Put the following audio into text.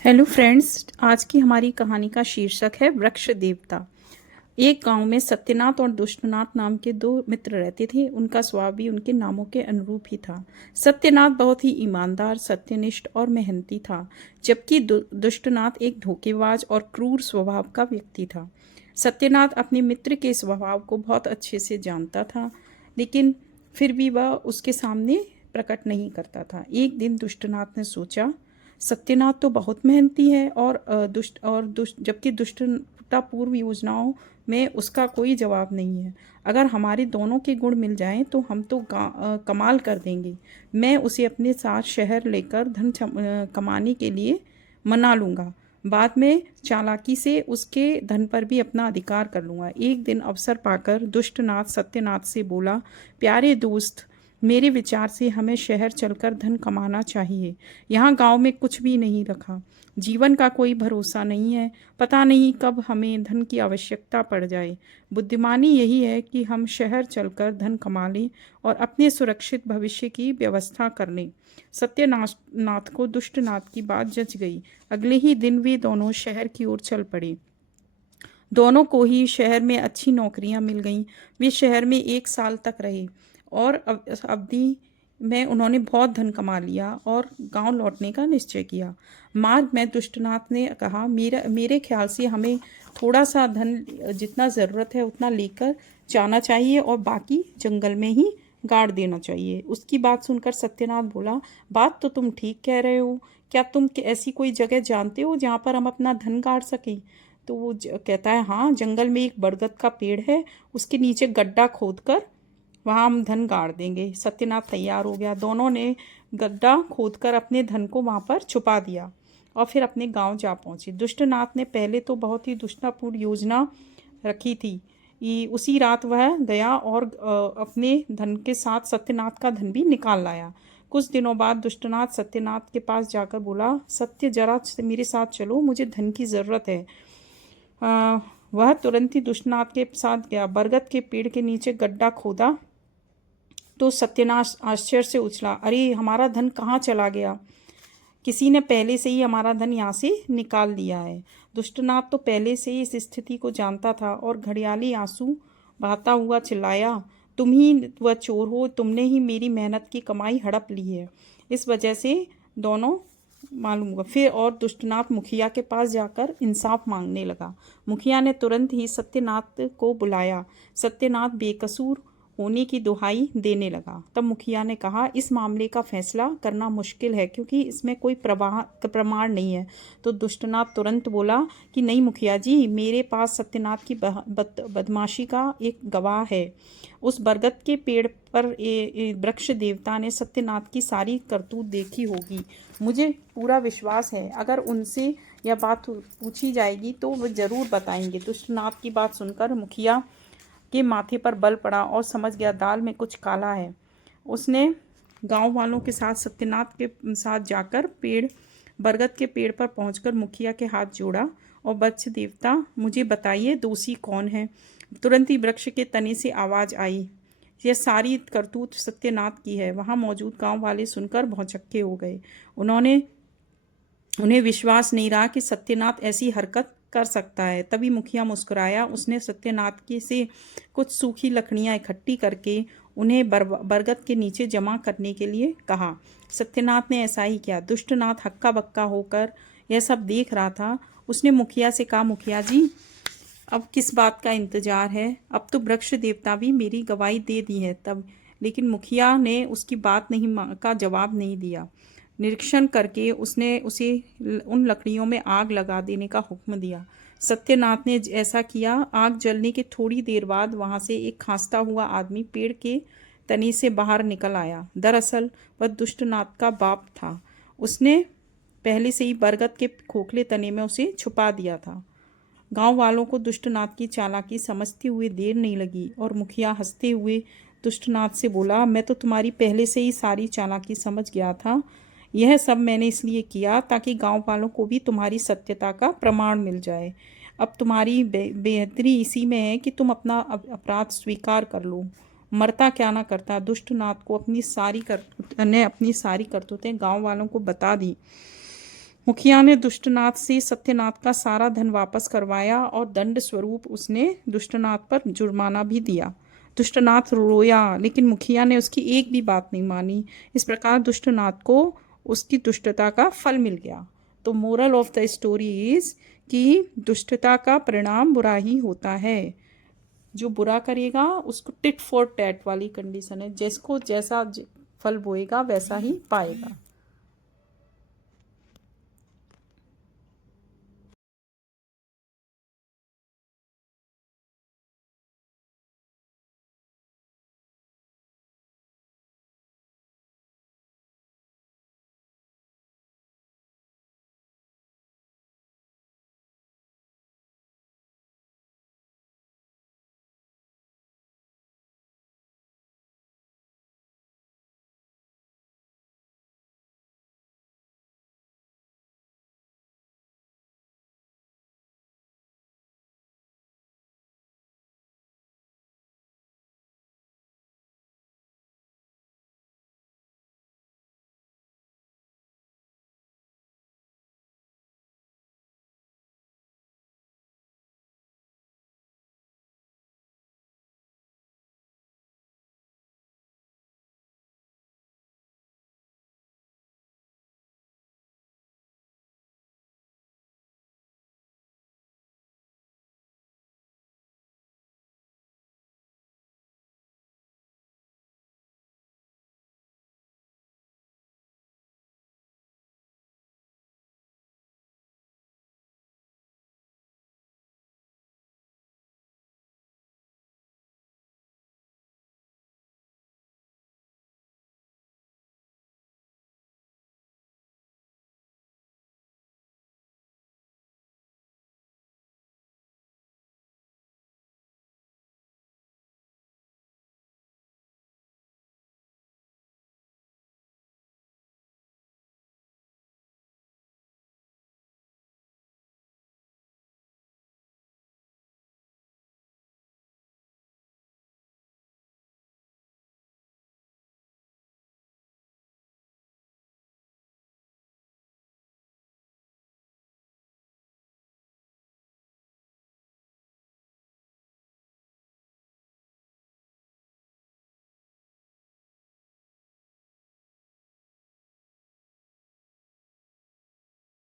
Hello friends, आज की हमारी कहानी का शीर्षक है वृक्ष देवता। एक गांव में सत्यनाथ और दुष्टनाथ नाम के दो मित्र रहते थे। उनका स्वभाव भी उनके नामों के अनुरूप ही था। सत्यनाथ बहुत ही ईमानदार, सत्यनिष्ठ और मेहनती था, जबकि दुष्टनाथ एक धोखेबाज और क्रूर स्वभाव का व्यक्ति था। सत्यनाथ अपने मित्र के स्वभाव को बहुत अच्छे से जानता था, लेकिन फिर भी वह उसके सामने प्रकट नहीं करता था। एक दिन दुष्टनाथ ने सोचा, सत्यनाथ तो बहुत मेहनती है और दुष्ट जबकि दुष्टता पूर्व योजनाओं में उसका कोई जवाब नहीं है। अगर हमारे दोनों के गुण मिल जाएं तो हम तो कमाल कर देंगे। मैं उसे अपने साथ शहर लेकर कमाने के लिए मना लूँगा। बाद में चालाकी से उसके धन पर भी अपना अधिकार कर लूँगा। एक दिन अवसर पाकर दुष्टनाथ सत्यनाथ से बोला, प्यारे दोस्त, मेरे विचार से हमें शहर चलकर धन कमाना चाहिए। यहाँ गांव में कुछ भी नहीं रखा। जीवन का कोई भरोसा नहीं है। पता नहीं कब हमें धन की आवश्यकता पड़ जाए। बुद्धिमानी यही है कि हम शहर चलकर धन कमा लें और अपने सुरक्षित भविष्य की व्यवस्था कर लें। सत्यनाथ को दुष्टनाथ की बात जच गई। अगले ही दिन वे दोनों शहर की ओर चल पड़े। दोनों को ही शहर में अच्छी नौकरियां मिल गईं। वे शहर में 1 साल तक रहे और अवधि में उन्होंने बहुत धन कमा लिया और गांव लौटने का निश्चय किया। मार्ग में दुष्टनाथ ने कहा, मेरे ख्याल से हमें थोड़ा सा धन, जितना ज़रूरत है उतना लेकर जाना चाहिए और बाकी जंगल में ही गाड़ देना चाहिए। उसकी बात सुनकर सत्यनाथ बोला, बात तो तुम ठीक कह रहे हो। क्या तुम ऐसी कोई जगह जानते हो जहाँ पर हम अपना धन गाड़ सकें? तो वो कहता है, हाँ, जंगल में एक बरगद का पेड़ है, उसके नीचे गड्ढा खोदकर वहाँ हम धन गाड़ देंगे। सत्यनाथ तैयार हो गया। दोनों ने गड्ढा खोदकर अपने धन को वहाँ पर छुपा दिया और फिर अपने गांव जा पहुँचे। दुष्टनाथ ने पहले तो बहुत ही दुष्टतापूर्ण योजना रखी थी। उसी रात वह गया और अपने धन के साथ सत्यनाथ का धन भी निकाल लाया। कुछ दिनों बाद दुष्टनाथ सत्यनाथ के पास जाकर बोला, सत्य, जरा मेरे साथ चलो, मुझे धन की ज़रूरत है। वह तुरंत ही दुष्टनाथ के साथ गया। बरगद के पेड़ के नीचे गड्ढा खोदा तो सत्यनाथ आश्चर्य से उछला, अरे, हमारा धन कहाँ चला गया? किसी ने पहले से ही हमारा धन यहाँ से निकाल लिया है। दुष्टनाथ तो पहले से ही इस स्थिति को जानता था और घड़ियाली आंसू बहाता हुआ चिल्लाया, तुम ही वह चोर हो, तुमने ही मेरी मेहनत की कमाई हड़प ली है। इस वजह से दोनों मालूम हुआ। फिर और दुष्टनाथ मुखिया के पास जाकर इंसाफ मांगने लगा। मुखिया ने तुरंत ही सत्यनाथ को बुलाया। सत्यनाथ बेकसूर होने की दुहाई देने लगा। तब मुखिया ने कहा, इस मामले का फैसला करना मुश्किल है क्योंकि इसमें कोई प्रमाण नहीं है। तो दुष्टनाथ तुरंत बोला कि नहीं मुखिया जी, मेरे पास सत्यनाथ की बदमाशी का एक गवाह है। उस बरगद के पेड़ पर वृक्ष देवता ने सत्यनाथ की सारी करतूत देखी होगी। मुझे पूरा विश्वास है, अगर उनसे यह बात पूछी जाएगी तो वो ज़रूर बताएंगे। दुष्टनाथ की बात सुनकर मुखिया के माथे पर बल पड़ा और समझ गया दाल में कुछ काला है। उसने गांव वालों के साथ सत्यनाथ के साथ जाकर बरगद के पेड़ पर पहुंचकर मुखिया के हाथ जोड़ा और, वृक्ष देवता, मुझे बताइए दोषी कौन है? तुरंत ही वृक्ष के तने से आवाज़ आई, यह सारी करतूत सत्यनाथ की है। वहां मौजूद गांव वाले सुनकर भौचक्के हो गए। उन्हें विश्वास नहीं रहा कि सत्यनाथ ऐसी हरकत कर सकता है। तभी मुखिया मुस्कुराया। उसने सत्यनाथ के से कुछ सूखी लकड़ियां इकट्ठी करके उन्हें बरगद के नीचे जमा करने के लिए कहा। सत्यनाथ ने ऐसा ही किया। दुष्टनाथ हक्का बक्का होकर यह सब देख रहा था। उसने मुखिया से कहा, मुखिया जी, अब किस बात का इंतजार है? अब तो वृक्ष देवता भी मेरी गवाही दे दी है। तब लेकिन मुखिया ने उसकी बात नहीं का जवाब नहीं दिया। निरीक्षण करके उसने उसे उन लकड़ियों में आग लगा देने का हुक्म दिया। सत्यनाथ ने ऐसा किया। आग जलने के थोड़ी देर बाद वहां से एक खांसता हुआ आदमी पेड़ के तने से बाहर निकल आया। दरअसल वह दुष्टनाथ का बाप था। उसने पहले से ही बरगद के खोखले तने में उसे छुपा दिया था। गांव वालों को दुष्टनाथ की चालाकी समझते हुए देर नहीं लगी और मुखिया हंसते हुए दुष्टनाथ से बोला, मैं तो तुम्हारी पहले से ही सारी चालाकी समझ गया था। यह सब मैंने इसलिए किया ताकि गांव वालों को भी तुम्हारी सत्यता का प्रमाण मिल जाए। अब तुम्हारी बेहतरी इसी में है कि तुम अपना अपराध स्वीकार कर लो। मरता क्या ना करता। दुष्टनाथ को अपनी सारी करतूतें गांव वालों को बता दी। मुखिया ने दुष्टनाथ से सत्यनाथ का सारा धन वापस करवाया और दंड स्वरूप उसने दुष्टनाथ पर जुर्माना भी दिया। दुष्टनाथ रोया, लेकिन मुखिया ने उसकी एक भी बात नहीं मानी। इस प्रकार दुष्टनाथ को उसकी दुष्टता का फल मिल गया। तो moral of the story is कि दुष्टता का परिणाम बुरा ही होता है। जो बुरा करेगा उसको टिट फॉर टैट वाली कंडीशन है, जिसको जैसा फल बोएगा वैसा ही पाएगा।